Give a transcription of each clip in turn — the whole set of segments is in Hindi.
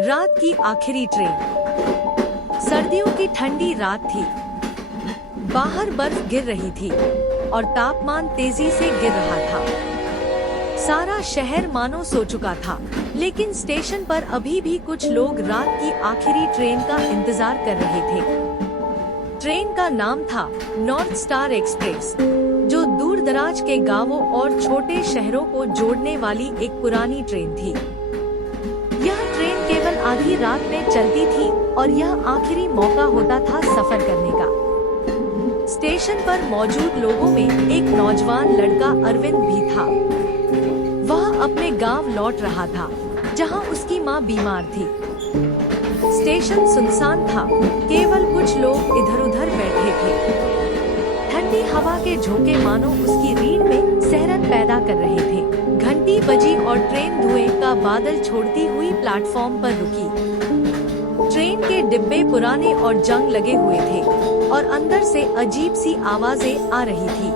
रात की आखिरी ट्रेन। सर्दियों की ठंडी रात थी। बाहर बर्फ गिर रही थी और तापमान तेजी से गिर रहा था। सारा शहर मानो सो चुका था, लेकिन स्टेशन पर अभी भी कुछ लोग रात की आखिरी ट्रेन का इंतजार कर रहे थे। ट्रेन का नाम था नॉर्थ स्टार एक्सप्रेस, जो दूर दराज के गांवों और छोटे शहरों को जोड़ने वाली एक पुरानी ट्रेन थी। यह ट्रेन केवल आधी रात में चलती थी और यह आखिरी मौका होता था सफर करने का। स्टेशन पर मौजूद लोगों में एक नौजवान लड़का अरविंद भी था। वह अपने गांव लौट रहा था, जहां उसकी मां बीमार थी। स्टेशन सुनसान था, केवल कुछ लोग इधर-उधर बैठे थे। ठंडी हवा के झोंके मानो उसकी रीढ़ में सहरन पैदा कर रहे थे। घंटी बजी और ट्रेन धुएं का बादल छोड़ती हुई प्लेटफॉर्म पर रुकी। ट्रेन के डिब्बे पुराने और जंग लगे हुए थे और अंदर से अजीब सी आवाजें आ रही थी।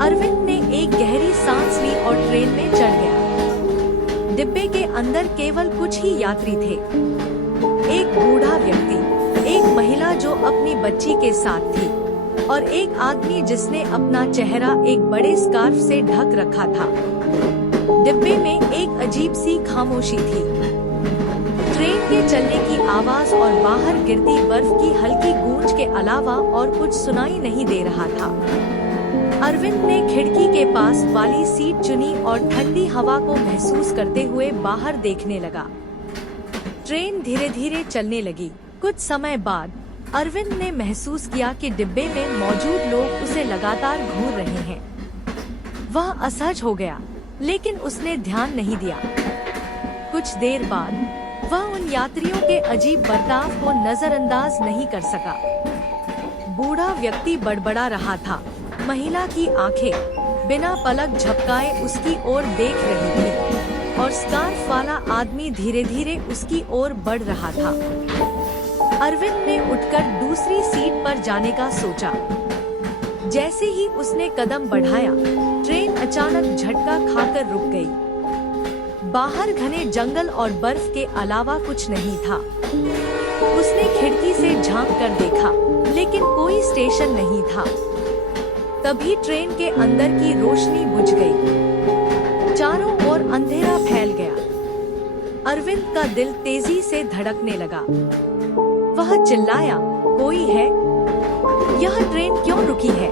अरविंद ने एक गहरी सांस ली और ट्रेन में चढ़ गया। डिब्बे के अंदर केवल कुछ ही यात्री थे। एक बूढ़ा व्यक्ति, एक महिला जो अपनी बच्ची के साथ थी, और एक आदमी जिसने अपना चेहरा एक बड़े स्कार्फ से ढक रखा था। डिब्बे में एक अजीब सी खामोशी थी। ट्रेन के चलने की आवाज और बाहर गिरती बर्फ की हल्की गूंज के अलावा और कुछ सुनाई नहीं दे रहा था। अरविंद ने खिड़की के पास वाली सीट चुनी और ठंडी हवा को महसूस करते हुए बाहर देखने लगा। ट्रेन धीरे धीरे चलने लगी। कुछ समय बाद अरविंद ने महसूस किया कि डिब्बे में मौजूद लोग उसे लगातार घूर रहे हैं। वह असहज हो गया, लेकिन उसने ध्यान नहीं दिया। कुछ देर बाद वह उन यात्रियों के अजीब बर्ताव को नजरअंदाज नहीं कर सका। बूढ़ा व्यक्ति बड़बड़ा रहा था। महिला की आंखें बिना पलक झपकाए उसकी ओर देख रही थी और स्कार्फ वाला आदमी धीरे धीरे उसकी ओर बढ़ रहा था। अरविंद ने उठकर दूसरी सीट पर जाने का सोचा। जैसे ही उसने कदम बढ़ाया, ट्रेन अचानक झटका खाकर रुक गई। बाहर घने जंगल और बर्फ के अलावा कुछ नहीं था। उसने खिड़की से झांक कर देखा, लेकिन कोई स्टेशन नहीं था। तभी ट्रेन के अंदर की रोशनी बुझ गई। चारों ओर अंधेरा फैल गया। अरविंद का दिल तेजी से धड़कने लगा। वह चिल्लाया, कोई है? यह ट्रेन क्यों रुकी है?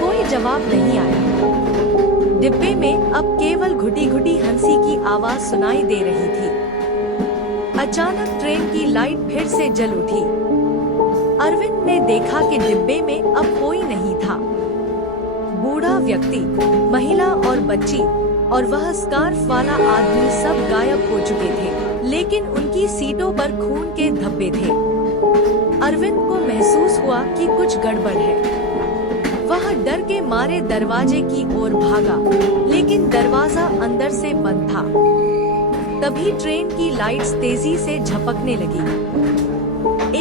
कोई जवाब नहीं आया। डिब्बे में अब केवल घुटी-घुटी हंसी की आवाज सुनाई दे रही थी। अचानक ट्रेन की लाइट फिर से जल उठी। अरविंद ने देखा कि डिब्बे में अब कोई नहीं था। बूढ़ा व्यक्ति, महिला और बच्ची और वह स्कार्फ वाला आदमी सब गायब हो चुके थे, लेकिन उनकी सीटों पर खून के धब्बे थे। अरविंद को महसूस हुआ कि कुछ गड़बड़ है। वह डर के मारे दरवाजे की ओर भागा, लेकिन दरवाजा अंदर से बंद था। तभी ट्रेन की लाइट्स तेजी से झपकने लगी।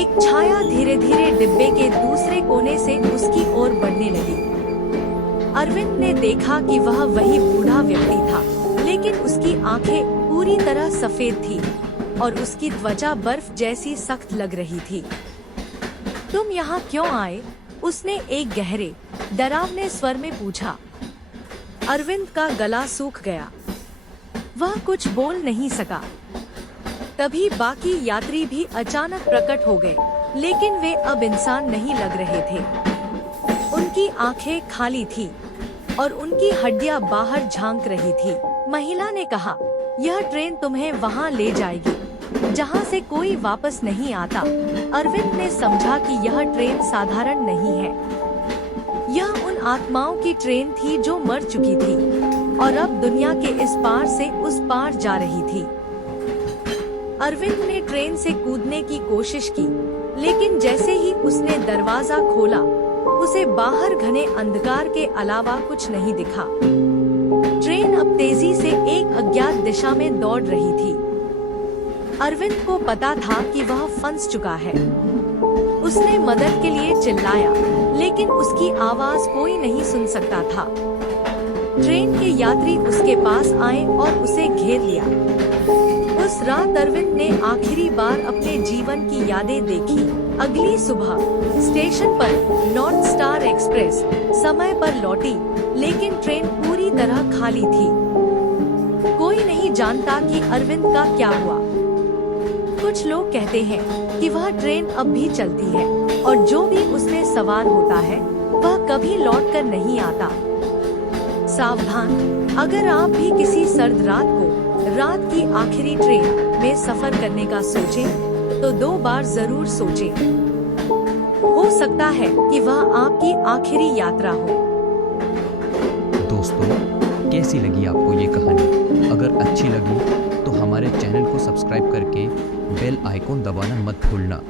एक छाया धीरे धीरे डिब्बे के दूसरे कोने से उसकी ओर बढ़ने लगी। अरविंद ने देखा कि वह वही बूढ़ा व्यक्ति था, लेकिन उसकी आंखें पूरी तरह सफेद थी और उसकी त्वचा बर्फ जैसी सख्त लग रही थी। तुम यहाँ क्यों आए? उसने एक गहरे, डरावने स्वर में पूछा। अरविंद का गला सूख गया। वह कुछ बोल नहीं सका। तभी बाकी यात्री भी अचानक प्रकट हो गए, लेकिन वे अब इंसान नहीं लग रहे थे। उनकी आंखें खाली थी और उनकी हड्डियां बाहर झांक रही थी। महिला ने कहा, यह ट्रेन तुम्हें वहां ले जाएगी जहां से कोई वापस नहीं आता। अरविंद ने समझा कि यह ट्रेन साधारण नहीं है। यह उन आत्माओं की ट्रेन थी जो मर चुकी थी और अब दुनिया के इस पार से उस पार जा रही थी। अरविंद ने ट्रेन से कूदने की कोशिश की, लेकिन जैसे ही उसने दरवाजा खोला, उसे बाहर घने अंधकार के अलावा कुछ नहीं दिखा। ट्रेन अब तेजी से एक अज्ञात दिशा में दौड़ रही थी। अरविंद को पता था कि वह फंस चुका है। उसने मदद के लिए चिल्लाया, लेकिन उसकी आवाज कोई नहीं सुन सकता था। ट्रेन के यात्री उसके पास आए और उसे घेर लिया। उस उस रात अरविंद ने आखिरी बार अपने जीवन की यादें देखी। अगली सुबह स्टेशन पर नॉर्थ स्टार एक्सप्रेस समय पर लौटी, लेकिन ट्रेन पूरी तरह खाली थी। कोई नहीं जानता कि अरविंद का क्या हुआ। कुछ लोग कहते हैं कि वह ट्रेन अब भी चलती है और जो भी उसमें सवार होता है वह कभी लौटकर नहीं आता। सावधान, अगर आप भी किसी सर्द रात को रात की आखिरी ट्रेन में सफर करने का सोचें, तो 2 बार जरूर सोचें। हो सकता है कि वह आपकी आखिरी यात्रा हो। दोस्तों, कैसी लगी आपको ये कहानी? अगर अच्छी लगी तो हमारे चैनल को सब्सक्राइब करके बेल आइकॉन दबाना मत भूलना।